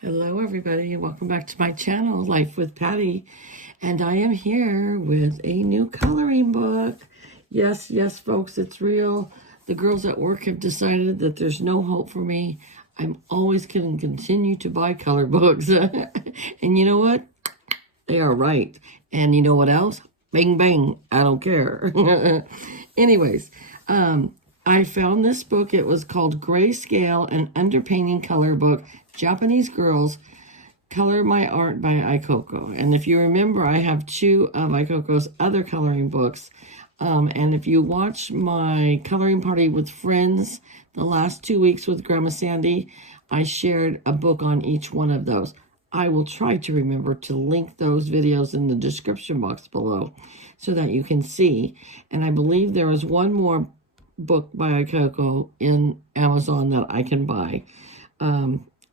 Hello, everybody. Welcome back to my channel, Life with Patty. And I am here with a new coloring book. Yes, folks, it's real. The girls at work have decided that there's no hope for me. I'm always going to continue to buy color books. And you know what? They are right. And you know what else? Bang, bang. I don't care. Anyways, I found this book. It was called Grayscale, an Underpainting Color Book, Japanese Girls Color My Art by Ikuko. And if you remember, I have two of Ikoko's other coloring books. And if you watch my coloring party with friends the last 2 weeks with Grandma Sandy, I shared a book on each one of those. I will try to remember to link those videos in the description box below so that you can see. And I believe there is one more book by Ikuko in Amazon that I can buy.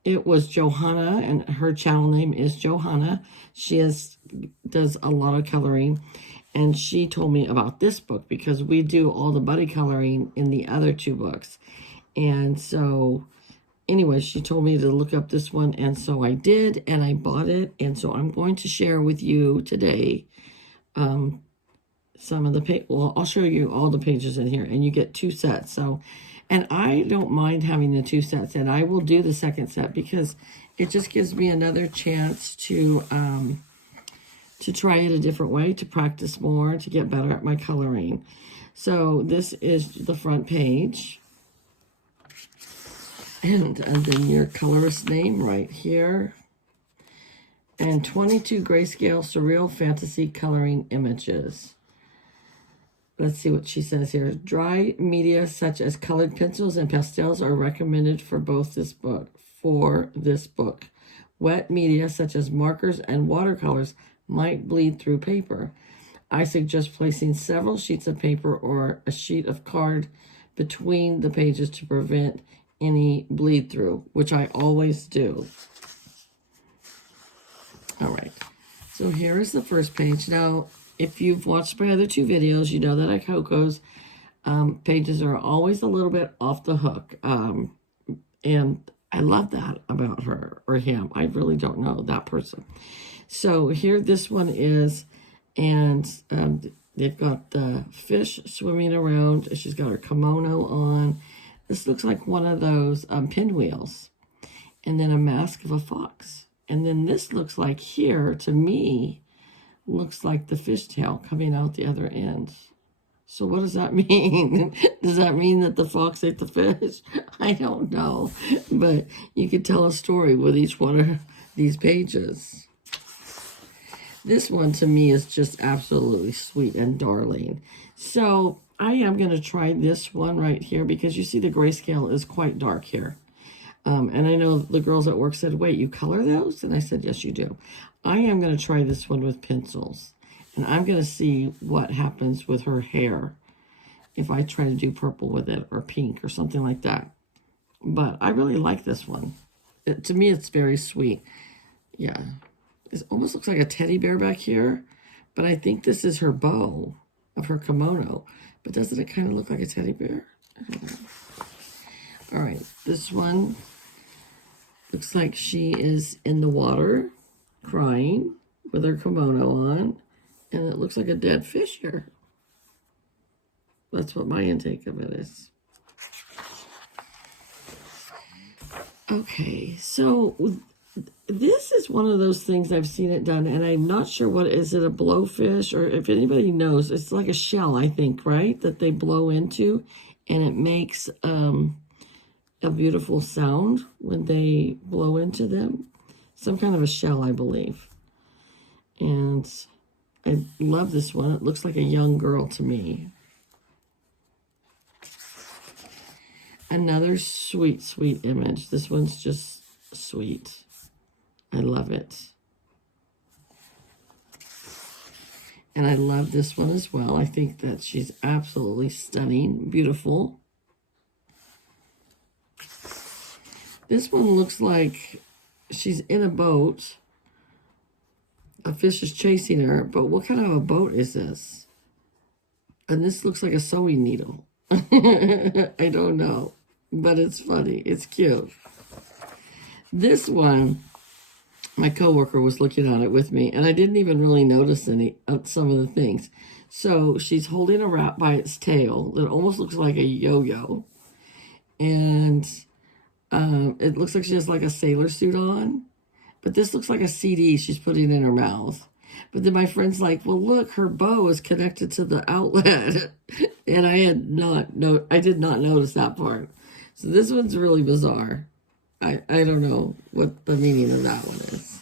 It was Johanna, and her channel name is Johanna. She does a lot of coloring, and she told me about this book because we do all the buddy coloring in the other two books. And so anyway, she told me to look up this one, and so I did, and I bought it. And so I'm going to share with you today some of the well, I'll show you all the pages in here, and you get two sets. So, and I don't mind having the two sets, and I will do the second set because it just gives me another chance to try it a different way, to practice more, to get better at my coloring. So this is the front page. And then your colorist name right here. And 22 grayscale surreal fantasy coloring images. Let's see what she says here. Dry media such as colored pencils and pastels are recommended for this book. Wet media such as markers and watercolors might bleed through paper. I suggest placing several sheets of paper or a sheet of card between the pages to prevent any bleed through, which I always do. All right, so here is the first page. Now, if you've watched my other two videos, you know that Ikoko's pages are always a little bit off the hook. And I love that about her or him. I really don't know that person. So here this one is, and they've got the fish swimming around. She's got her kimono on. This looks like one of those pinwheels. And then a mask of a fox. And then this looks like here, to me, looks like the fishtail coming out the other end. So what does that mean? Does that mean that the fox ate the fish? I don't know. But you could tell a story with each one of these pages. This one to me is just absolutely sweet and darling. So I am going to try this one right here because you see the grayscale is quite dark here. And I know the girls at work said, wait, you color those? And I said, yes, you do. I am going to try this one with pencils. And I'm going to see what happens with her hair if I try to do purple with it or pink or something like that. But I really like this one. To me, it's very sweet. Yeah. It almost looks like a teddy bear back here. But I think this is her bow of her kimono. But doesn't it kind of look like a teddy bear? I don't know. All right, this one looks like she is in the water crying with her kimono on, and it looks like a dead fish here. That's what my intake of it is. Okay, so this is one of those things I've seen it done, and I'm not sure what is it, a blowfish, or if anybody knows, it's like a shell, I think, right, that they blow into, and it makes a beautiful sound when they blow into them. Some kind of a shell, I believe. And I love this one. It looks like a young girl to me. Another sweet, sweet image. This one's just sweet. I love it. And I love this one as well. I think that she's absolutely stunning, beautiful. This one looks like she's in a boat. A fish is chasing her, but what kind of a boat is this? And this looks like a sewing needle. I don't know, but it's funny. It's cute. This one my coworker was looking at it with me, and I didn't even really notice any of some of the things. So she's holding a rat by its tail that almost looks like a yo-yo, and it looks like she has like a sailor suit on, but this looks like a CD she's putting in her mouth. But then my friend's like, well, look, her bow is connected to the outlet. And I did not notice that part. So this one's really bizarre. I don't know what the meaning of that one is.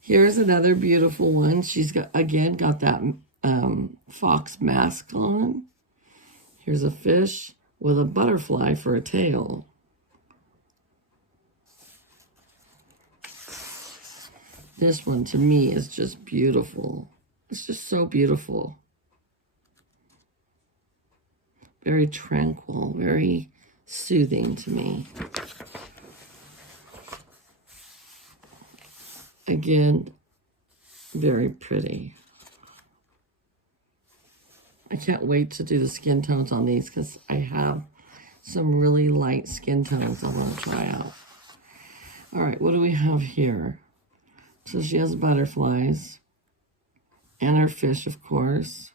Here's another beautiful one. She's got that fox mask on. Here's a fish with a butterfly for a tail. This one, to me, is just beautiful. It's just so beautiful. Very tranquil, very soothing to me. Again, very pretty. I can't wait to do the skin tones on these because I have some really light skin tones I want to try out. All right, what do we have here? So she has butterflies and her fish, of course.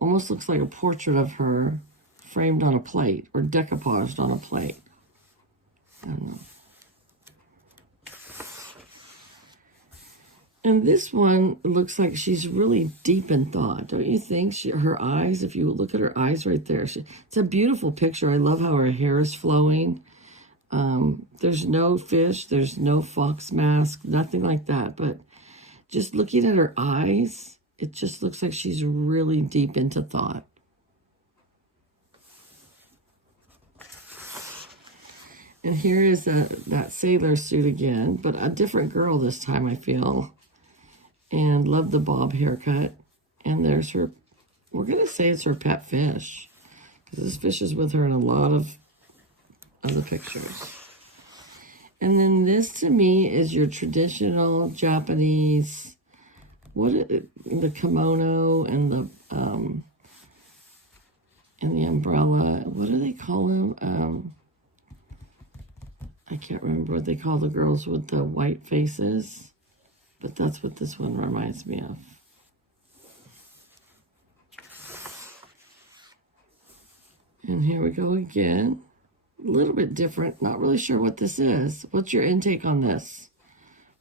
Almost looks like a portrait of her framed on a plate or decoupaged on a plate. I don't know. And this one looks like she's really deep in thought, don't you think? Her eyes, if you look at her eyes right there, it's a beautiful picture. I love how her hair is flowing. There's no fish, there's no fox mask, nothing like that. But just looking at her eyes, it just looks like she's really deep into thought. And here is that sailor suit again, but a different girl this time, I feel. And love the bob haircut. And there's her, we're going to say it's her pet fish, because this fish is with her in a lot of the pictures. And then this, to me, is your traditional Japanese, the kimono and the umbrella. What do they call them? I can't remember what they call the girls with the white faces, but that's what this one reminds me of. And here we go again. A little bit different. Not really sure what this is. What's your intake on this?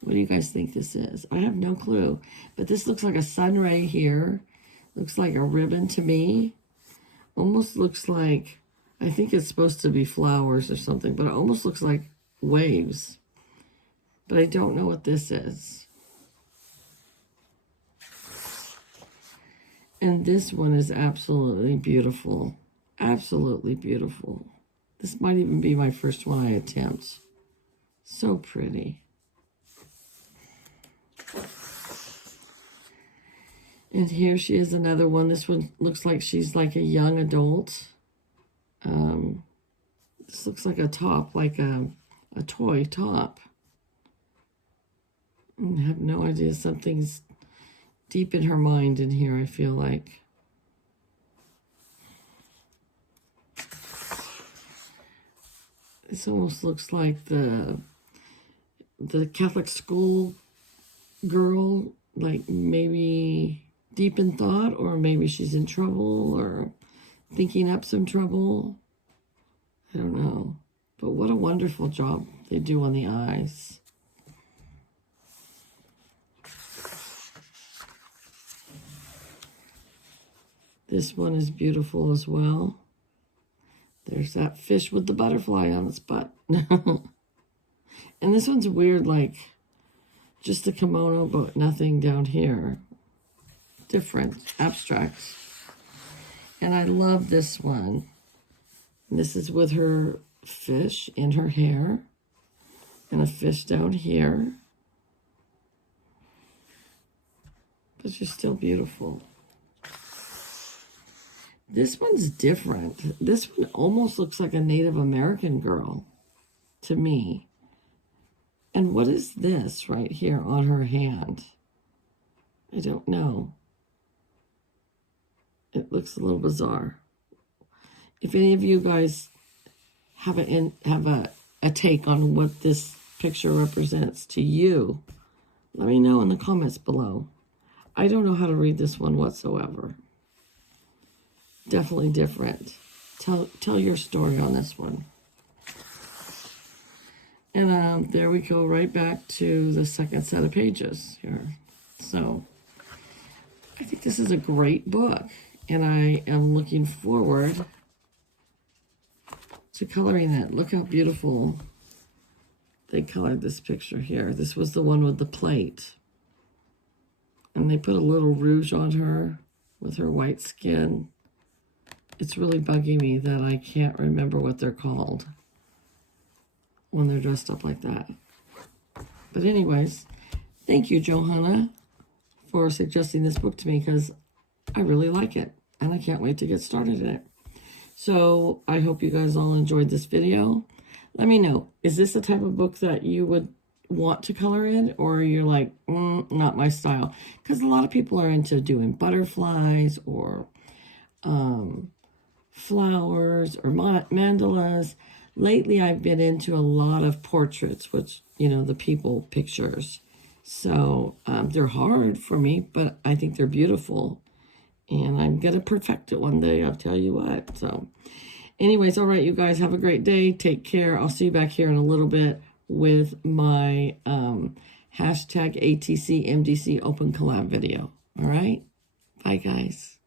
What do you guys think this is? I have no clue. But this looks like a sun ray here. Looks like a ribbon to me. Almost looks like, I think it's supposed to be flowers or something, but it almost looks like waves. But I don't know what this is. And this one is absolutely beautiful. Absolutely beautiful. This might even be my first one I attempt. So pretty. And here she is, another one. This one looks like she's like a young adult. This looks like a top, like a toy top. I have no idea. Something's deep in her mind in here, I feel like. This almost looks like the Catholic school girl, like maybe deep in thought, or maybe she's in trouble or thinking up some trouble. I don't know. But what a wonderful job they do on the eyes. This one is beautiful as well. There's that fish with the butterfly on its butt. And this one's weird, like just a kimono, but nothing down here. Different, abstract. And I love this one. This is with her fish in her hair and a fish down here. But she's still beautiful. This one's different. This one almost looks like a Native American girl to me. And what is this right here on her hand? I don't know. It looks a little bizarre. If any of you guys have a take on what this picture represents to you, Let me know in the comments below. I don't know how to read this one whatsoever. Definitely different. Tell your story on this one. And there we go, right back to the second set of pages here. So I think this is a great book, and I am looking forward to coloring it. Look how beautiful they colored this picture here. This was the one with the plate. And they put a little rouge on her with her white skin. It's really bugging me that I can't remember what they're called when they're dressed up like that. But anyways, thank you, Johanna, for suggesting this book to me, because I really like it, and I can't wait to get started in it. So I hope you guys all enjoyed this video. Let me know, is this the type of book that you would want to color in, or you're like, not my style? Because a lot of people are into doing butterflies or flowers or mandalas. Lately, I've been into a lot of portraits, which, you know, the people pictures. So they're hard for me, but I think they're beautiful. And I'm going to perfect it one day, I'll tell you what. So anyways, all right, you guys, have a great day. Take care. I'll see you back here in a little bit with my hashtag ATC MDC Open Collab video. All right? Bye, guys.